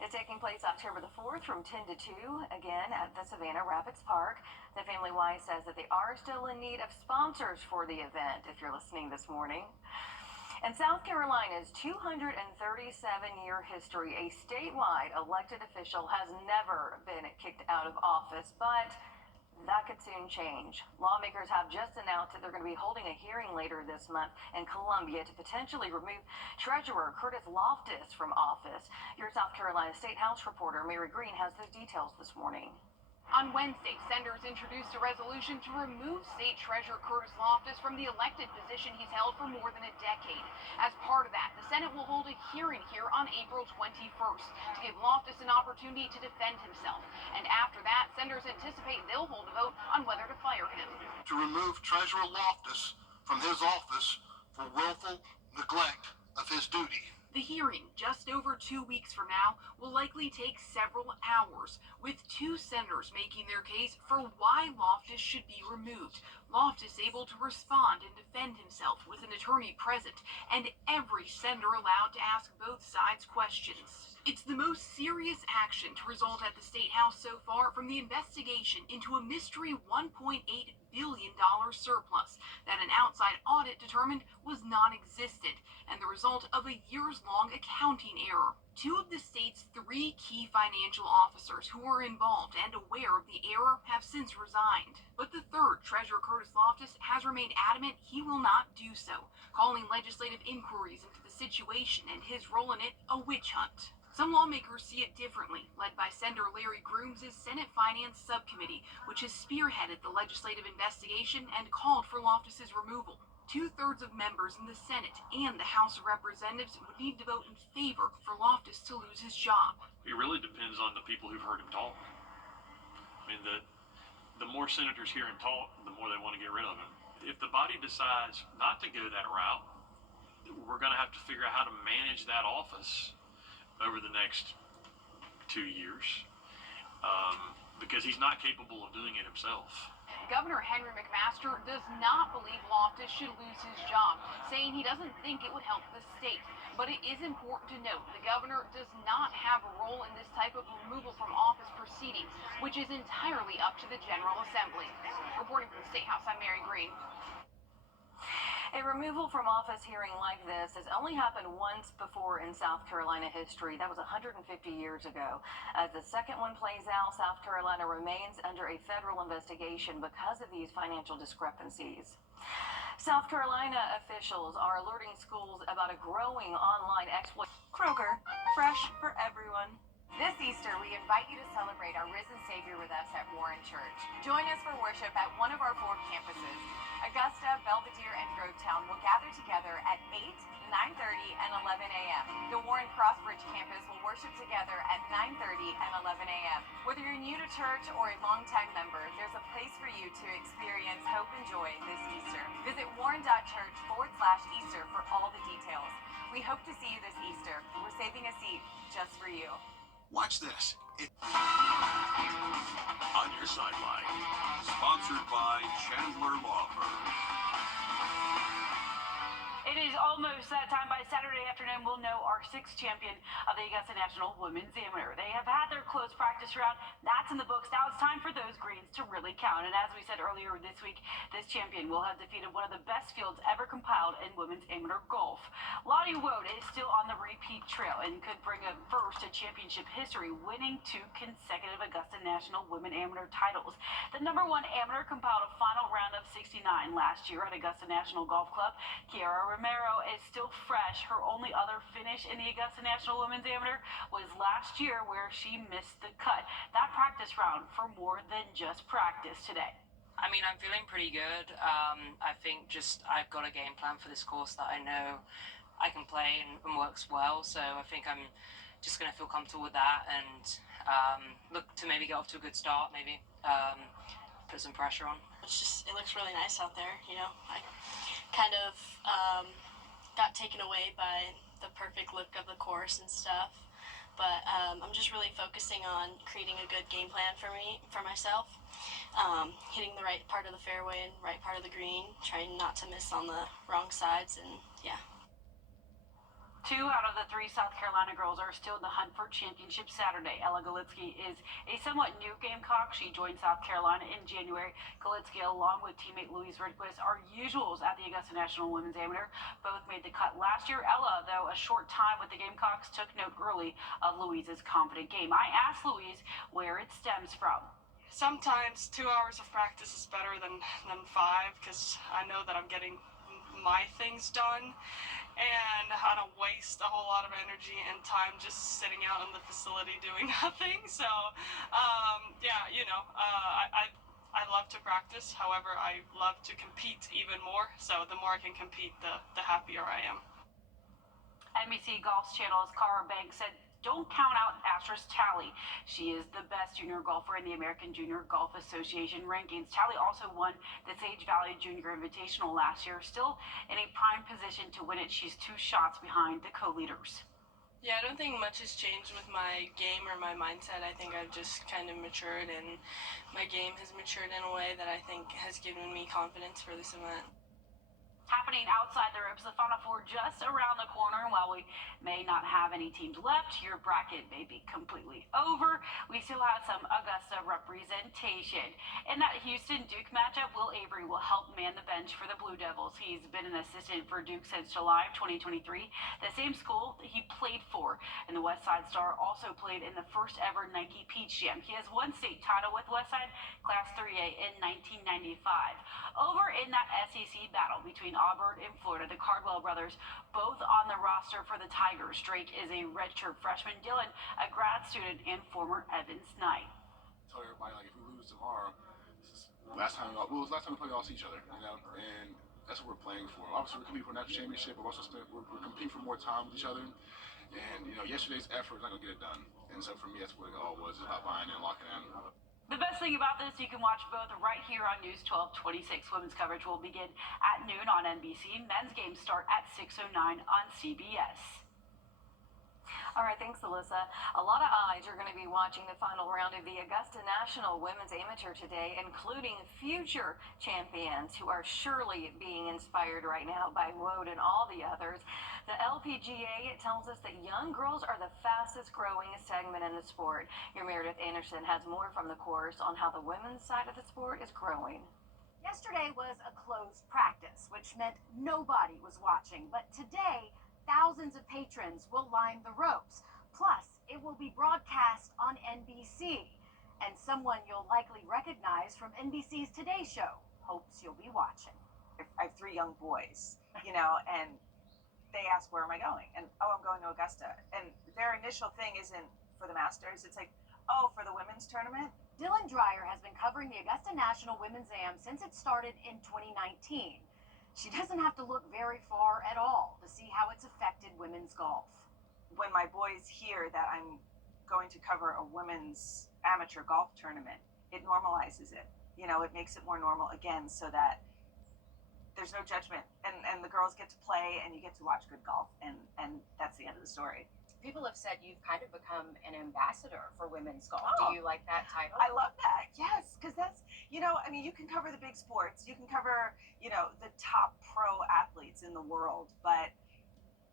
It's taking place October the 4th from 10 to 2, again at the Savannah Rapids Park. The Family Y says that they are still in need of sponsors for the event, if you're listening this morning. In South Carolina's 237-year history, a statewide elected official has never been kicked out of office, but that could soon change. Lawmakers have just announced that they're going to be holding a hearing later this month in Columbia to potentially remove Treasurer Curtis Loftus from office. Your South Carolina State House reporter Mary Green has those details this morning. On Wednesday, senators introduced a resolution to remove State Treasurer Curtis Loftus from the elected position he's held for more than a decade. As part of that, the Senate will hold a hearing here on April 21st to give Loftus an opportunity to defend himself. And after that, senators anticipate they'll hold a vote on whether to fire him. To remove Treasurer Loftus from his office for willful neglect of his duty. The hearing, just over 2 weeks from now, will likely take several hours, with two senators making their case for why Loftus should be removed. Loftus able to respond and defend himself with an attorney present, and every senator allowed to ask both sides questions. It's the most serious action to result at the State House so far from the investigation into a mystery $1.8 billion surplus that an outside audit determined was non-existent and the result of a years-long accounting error. Two of the state's three key financial officers who were involved and aware of the error have since resigned. But the third, Treasurer Curtis Loftus, has remained adamant he will not do so, calling legislative inquiries into the situation and his role in it a witch hunt. Some lawmakers see it differently, led by Senator Larry Grooms' Senate Finance Subcommittee, which has spearheaded the legislative investigation and called for Loftus' removal. 2/3 of members in the Senate and the House of Representatives would need to vote in favor for Loftus to lose his job. It really depends on the people who've heard him talk. I mean, the more senators hear him talk, the more they want to get rid of him. If the body decides not to go that route, we're going to have to figure out how to manage that office over the next 2 years, because he's not capable of doing it himself. Governor Henry McMaster does not believe Loftus should lose his job, saying he doesn't think it would help the state. But it is important to note the governor does not have a role in this type of removal from office proceedings, which is entirely up to the General Assembly. Reporting from the State House, I'm Mary Green. A removal from office hearing like this has only happened once before in South Carolina history. That was 150 years ago. As the second one plays out, South Carolina remains under a federal investigation because of these financial discrepancies. South Carolina officials are alerting schools about a growing online exploit. Kroger, fresh for everyone. This Easter, we invite you to celebrate our risen Savior with us at Warren Church. Join us for worship at one of our 4 campuses. Augusta, Belvedere, and Grovetown will gather together at 8, 9:30, and 11 a.m. The Warren Crossbridge campus will worship together at 9:30 and 11 a.m. Whether you're new to church or a longtime member, there's a place for you to experience hope and joy this Easter. Visit warren.church/Easter for all the details. We hope to see you this Easter. We're saving a seat just for you. Watch this. On Your Sideline, sponsored by Chandler Law Firm. It is almost that time. By Saturday afternoon, we'll know our 6th champion of the Augusta National Women's Amateur. They have had their close practice round. That's in the books. Now it's time for those greens to really count. And as we said earlier this week, this champion will have defeated one of the best fields ever compiled in women's amateur golf. Lottie Wood is still on the repeat trail and could bring a first to championship history, winning 2 consecutive Augusta National Women Amateur titles. The number 1 amateur compiled a final round of 69 last year at Augusta National Golf Club. Kiara Romero is still fresh. Her only other finish in the Augusta National Women's Amateur was last year, where she missed the cut. That practice round for more than just practice today. I mean, I'm feeling pretty good. I think I've got a game plan for this course that I know I can play and works well. So I think I'm just going to feel comfortable with that and look to maybe get off to a good start, maybe put some pressure on. It looks really nice out there, you know. I kind of got taken away by the perfect look of the course and stuff, but I'm just really focusing on creating a good game plan for myself, hitting the right part of the fairway and right part of the green, trying not to miss on the wrong sides, and yeah. 2 out of the 3 South Carolina girls are still in the hunt for championship Saturday. Ella Golitsky is a somewhat new Gamecock. She joined South Carolina in January. Golitsky, along with teammate Louise Wrdw, are usuals at the Augusta National Women's Amateur. Both made the cut last year. Ella, though a short time with the Gamecocks, took note early of Louise's confident game. I asked Louise where it stems from. Sometimes 2 hours of practice is better than 5 because I know that I'm getting my things done. And I don't waste a whole lot of energy and time just sitting out in the facility doing nothing. So, I love to practice. However, I love to compete even more. So the more I can compete, the happier I am. NBC Golf's Channel's Cara Banks said, "Don't count out Astra's Tally. She is the best junior golfer in the American Junior Golf Association rankings." Tally also won the Sage Valley Junior Invitational last year, still in a prime position to win it. She's 2 shots behind the co-leaders. Yeah, I don't think much has changed with my game or my mindset. I think I've just kind of matured, and my game has matured in a way that I think has given me confidence for this event. Happening outside the ropes, the Final Four just around the corner. And while we may not have any teams left, your bracket may be completely over. We still have some Augusta representation. In that Houston-Duke matchup, Will Avery will help man the bench for the Blue Devils. He's been an assistant for Duke since July of 2023, the same school that he played for. And the West Side Star also played in the first ever Nike Peach Jam. He has won state title with Westside Class 3A in 1995. Over in that SEC battle between Auburn and Florida, the Cardwell brothers both on the roster for the Tigers. Drake is a redshirt freshman, Dylan a grad student, and former Evans Knight. Tell everybody, like, if we lose tomorrow, this is last time we played all each other, and that's what we're playing for. Obviously, we're competing for a national championship, but also we're competing for more time with each other. And yesterday's effort is not gonna get it done. And so for me, that's what it all was, about buying in, locking in. The best thing about this, you can watch both right here on News 1226. Women's coverage will begin at noon on NBC. Men's games start at 6:09 on CBS. All right, thanks, Alyssa. A lot of eyes are going to be watching the final round of the Augusta National Women's Amateur today, including future champions who are surely being inspired right now by Wode and all the others. The LPGA tells us that young girls are the fastest growing segment in the sport. Your Meredith Anderson has more from the course on how the women's side of the sport is growing. Yesterday was a closed practice, which meant nobody was watching. But today, thousands of patrons will line the ropes. Plus, it will be broadcast on NBC. And someone you'll likely recognize from NBC's Today Show hopes you'll be watching. I have 3 young boys, and they ask, where am I going? And, I'm going to Augusta. And their initial thing isn't for the Masters. It's like, for the women's tournament? Dylan Dreyer has been covering the Augusta National Women's Am since it started in 2019. She doesn't have to look very far at all to see how it's affected women's golf. When my boys hear that I'm going to cover a women's amateur golf tournament, it normalizes it. It makes it more normal again, so that there's no judgment, and the girls get to play, and you get to watch good golf, and that's the end of the story. People have said you've kind of become an ambassador for women's golf. Oh. Do you like that title? I love that. Yes, because that's, you can cover the big sports. You can cover, the top pro athletes in the world. But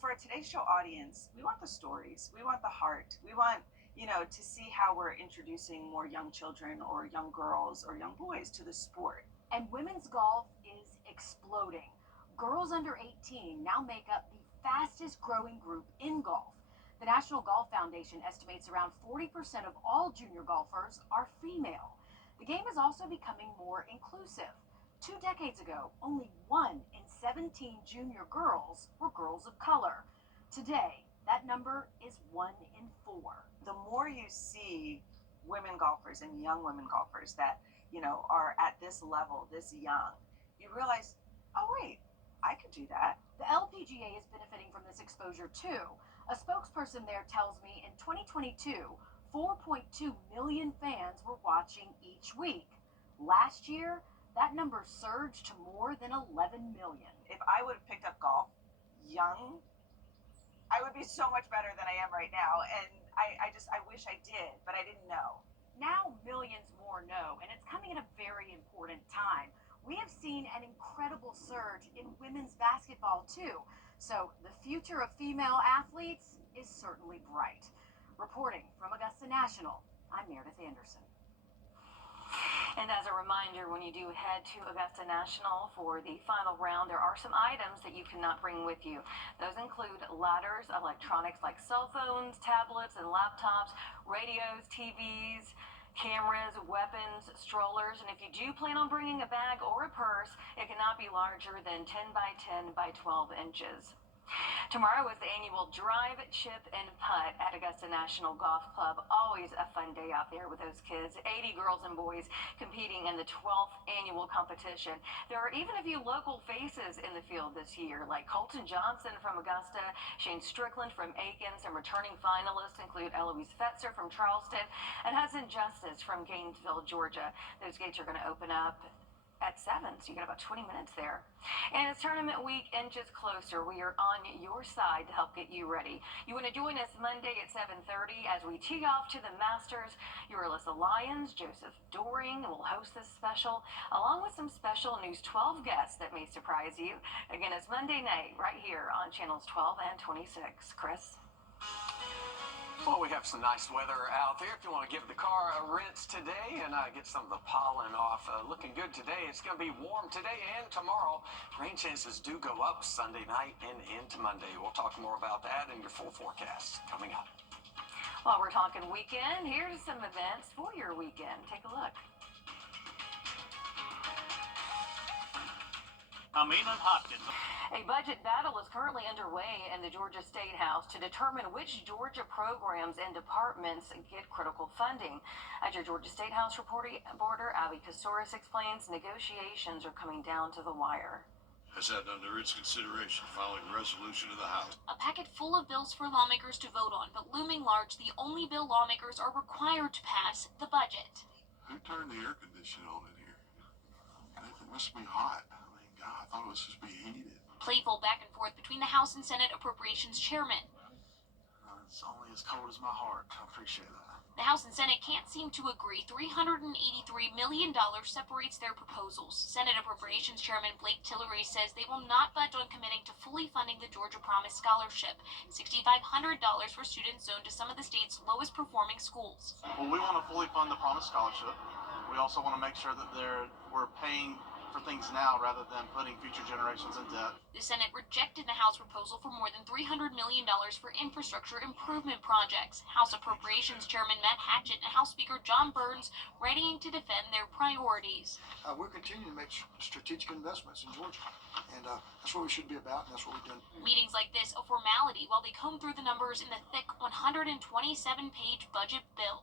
for a Today Show audience, we want the stories. We want the heart. We want, to see how we're introducing more young children or young girls or young boys to the sport. And women's golf is exploding. Girls under 18 now make up the fastest growing group in golf. The National Golf Foundation estimates around 40% of all junior golfers are female. The game is also becoming more inclusive. 2 decades ago, only 1 in 17 junior girls were girls of color. Today, that number is 1 in 4. The more you see women golfers and young women golfers that, are at this level, this young, you realize, oh wait, I could do that. The LPGA is benefiting from this exposure too. A spokesperson there tells me in 2022, 4.2 million fans were watching each week. Last year, that number surged to more than 11 million. If I would have picked up golf young, I would be so much better than I am right now. And I wish I did, but I didn't know. Now millions more know, and it's coming at a very important time. We have seen an incredible surge in women's basketball too. So the future of female athletes is certainly bright. Reporting from Augusta National, I'm Meredith Anderson. And as a reminder, when you do head to Augusta National for the final round, there are some items that you cannot bring with you. Those include ladders, electronics like cell phones, tablets, and laptops, radios, TVs, cameras, weapons, strollers, and if you do plan on bringing a bag or a purse, it cannot be larger than 10 by 10 by 12 inches. Tomorrow is the annual Drive, Chip, and Putt at Augusta National Golf Club. Always a fun day out there with those kids. 80 girls and boys competing in the 12th annual competition. There are even a few local faces in the field this year, like Colton Johnson from Augusta, Shane Strickland from Aiken. Some returning finalists include Eloise Fetzer from Charleston and Hudson Justice from Gainesville, Georgia. Those gates are going to open up at 7, so you got about 20 minutes there. And as tournament week inches closer, we are on your side to help get you ready. You want to join us Monday at 7:30 as we tee off to the Masters. Your Alyssa Lyons, Joseph Doring will host this special, along with some special News 12 guests that may surprise you. Again, it's Monday night right here on channels 12 and 26. Chris? Well, we have some nice weather out there if you want to give the car a rinse today and get some of the pollen off. Looking good today. It's going to be warm today and tomorrow. Rain chances do go up Sunday night and into Monday. We'll talk more about that in your full forecast coming up. While we're talking weekend, here's some events for your weekend. Take a look. Amina Hopkins. A budget battle is currently underway in the Georgia State House to determine which Georgia programs and departments get critical funding. As your Georgia State House reporter Abby Kasouris explains, negotiations are coming down to the wire. Has that under its consideration following resolution of the House. A packet full of bills for lawmakers to vote on, but looming large, the only bill lawmakers are required to pass, the budget. Who turned the air conditioning on in here? It must be hot. I mean, God, I thought it was supposed to be heated. Playful back and forth between the House and Senate Appropriations Chairman. It's only as cold as my heart. I appreciate that. The House and Senate can't seem to agree. $383 million separates their proposals. Senate Appropriations Chairman Blake Tillery says they will not budge on committing to fully funding the Georgia Promise Scholarship, $6,500 for students zoned to some of the state's lowest performing schools. Well, we want to fully fund the Promise Scholarship. We also want to make sure that we're paying for things now rather than putting future generations in debt. The Senate rejected the House proposal for more than $300 million for infrastructure improvement projects. House Appropriations Chairman Matt Hatchett and House Speaker John Burns readying to defend their priorities. We're continuing to make strategic investments in Georgia, and that's what we should be about, and that's what we've done. Meetings like this a formality while they comb through the numbers in the thick 127-page budget bill.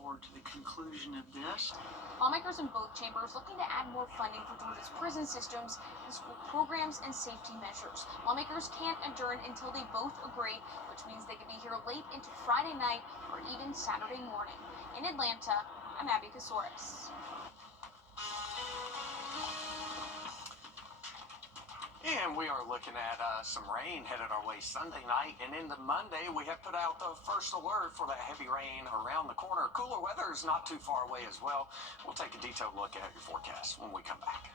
Forward to the conclusion of this. Lawmakers in both chambers looking to add more funding for Georgia's prison systems and school programs and safety measures. Lawmakers can't adjourn until they both agree, which means they could be here late into Friday night or even Saturday morning. In Atlanta, I'm Abby Kasouris. And we are looking at some rain headed our way Sunday night. And into Monday, we have put out the first alert for that heavy rain around the corner. Cooler weather is not too far away as well. We'll take a detailed look at your forecast when we come back.